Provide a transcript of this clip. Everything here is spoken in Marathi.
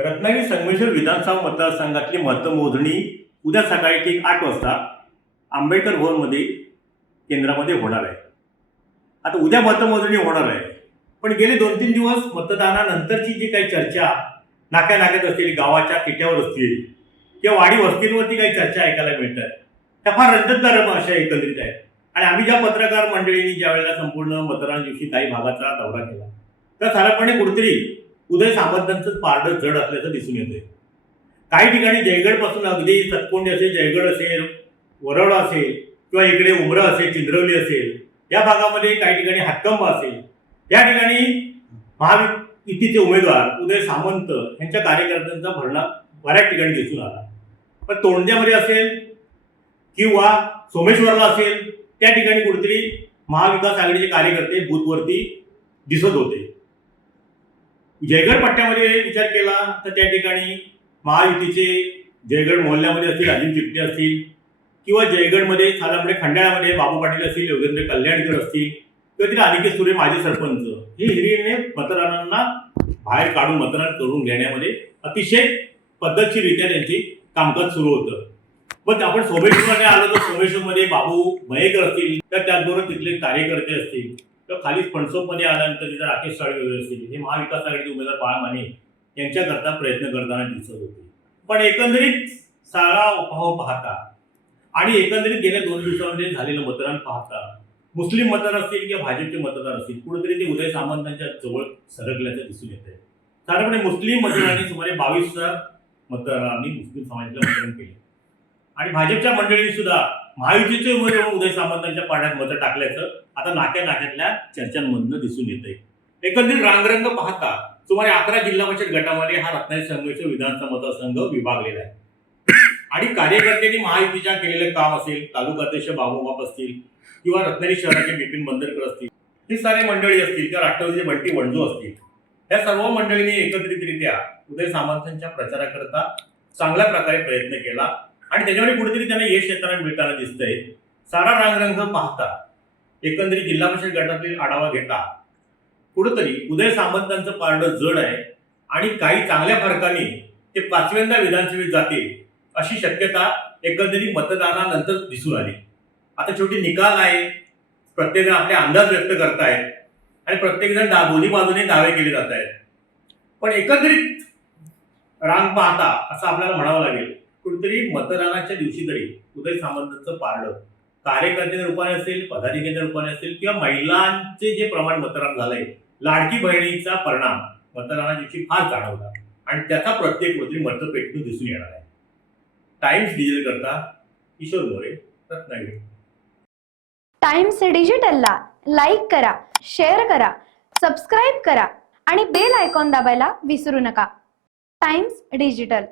रत्नागिरी संगमेश्वर विधानसभा मतदारसंघातली मतमोजणी उद्या सकाळी ठीक 8 वाजता आंबेडकर भवनमध्ये केंद्रामध्ये होणार आहे. आता उद्या मतमोजणी होणार आहे, पण गेले 2-3 दिवस मतदानानंतरची जी काही चर्चा नाक्यात असतील, गावाच्या तिट्यावर असतील किंवा वाडी वस्तींवरती काही चर्चा ऐकायला मिळतात, त्या फार रंजकदार अशा एकत्रित आहेत. आणि आम्ही ज्या पत्रकार मंडळींनी ज्या वेळेला संपूर्ण मतदान दिवशी काही भागाचा दौरा केला, तर साधारणपणे कुठेतरी उदय सामंतांचं पारडं जड असल्याचं दिसून येतंय. काही ठिकाणी जयगडपासून अगदी सतकोंडी असेल, जयगड असेल, वरवडा असेल किंवा इकडे उमरा असेल, चिंद्रवली असेल, या भागामध्ये काही ठिकाणी हातकंबा असेल, या ठिकाणी महायुतीचे उमेदवार उदय सामंत यांच्या कार्यकर्त्यांचा भरणा बऱ्याच ठिकाणी दिसून आला. पण तोंडद्यामध्ये असेल किंवा सोमेश्वरला असेल, त्या ठिकाणी कुठेतरी महाविकास आघाडीचे कार्यकर्ते बूथवरती दिसत होते. जयगड पट्ट्यामध्ये विचार केला तर त्या ठिकाणी महायुतीचे जयगड मोहल्ल्यामध्ये असतील अजित चिपटे असतील किंवा जयगडमध्ये साधारणपणे खंडाळ्यामध्ये बाबू पाटील असतील, योगेंद्र कल्याणकर असतील किंवा तिथे अनिकेत सुरे माजी सरपंच, ही हिरिरीने मतदारांना बाहेर काढून मतदान करून घेण्यामध्ये अतिशय पद्धतशीररित्या त्यांची कामकाज सुरू होतं. पण आपण सोमेश्वरमध्ये आलो तर सोमेश्वरमध्ये बाबू मयेकर असतील, तर त्याचबरोबर तिथले कार्यकर्ते असतील, तर खाली फणसोपमध्ये आल्यानंतर तिथे राकेश साळवे वगैरे असतील, हे महाविकास आघाडीचे उमेदवार बाळा माने यांच्याकरता प्रयत्न करताना दिसत होते. पण एकंदरीत सारा उपाव पाहता आणि एकंदरीत गेल्या 2 दिवसांमध्ये झालेलं मतदान पाहता मुस्लिम मतदार असतील किंवा भाजपचे मतदार असतील, कुठेतरी ते उदय सामंतांच्या जवळ सरकल्याचं दिसून येतंय. साधारणपणे मुस्लिम मतदारांनी सुमारे 22,000 मतदारांनी मुस्लिम समाजाला मतदान केले आणि भाजपच्या मंडळींनी सुद्धा महायुतीचे उमेदवार उदय सामंतांच्या पाड्यात मतं टाकल्याचं आता नाक्यातल्या चर्चांमधनं दिसून येतंय. एकंदरीत रांगरंग पाहता सुमारे 11 जिल्हा परिषद गटामध्ये हा रत्नागिरी संगमेश्वर विधानसभा मतदारसंघ विभागलेला आहे आणि कार्यकर्त्यांनी महायुतीच्या केलेलं काम असेल, तालुकाध्यक्ष बाबूबाप असतील किंवा रत्नागिरी शहराचे बिपिन बंदरकर असतील, ही सारे मंडळी असतील किंवा राष्ट्रवादीचे बंटी वणजो असतील, या सर्व मंडळींनी एकत्रितरित्या उदय सामंतांच्या प्रचाराकरता चांगल्या प्रकारे प्रयत्न केला आणि त्याच्यामध्ये कुठेतरी त्यांना यश येताना मिळताना दिसतंय. सारा रांगरंग पाहता एकंदरीत जिल्हा परिषद गटातील आढावा घेता कुठेतरी उदय सामंतांचं पारडं जड आहे आणि काही चांगल्या फरकाने ते 5व्यांदा विधानसभेत जातील अशी शक्यता एकंदरीत मतदानानंतर दिसून आली. आता शेवटी निकाल आहे, प्रत्येकजण आपले अंदाज व्यक्त करतायत आणि प्रत्येकजण दोन्ही बाजूने दावे केले जात आहेत. पण एकंदरीत रांग पाहता असं आपल्याला म्हणावं लागेल, कुठेतरी मतदानाच्या दिवशी तरी उदय सामंतांचं पारडं कार्यकर्त्यांच्या रूपाने असेल, पदाधिकाऱ्यांच्या रूपाने असेल किंवा महिलांचे जे प्रमाण मतदान झालंय, लाडकी बहिणीचा परिणाम मतदानाच्या दिवशी फार जाणवला आणि त्याचा प्रत्येक कुठेतरी मतपेटीतून दिसून येणार आहे. टाइम्स डिजिटल करता किशोर मोरे, रत्नागिरी. टाइम्स डिजिटलला लाईक करा, शेअर करा, सबस्क्राईब करा आणि बेल आयकॉन दाबायला विसरू नका. Times digital.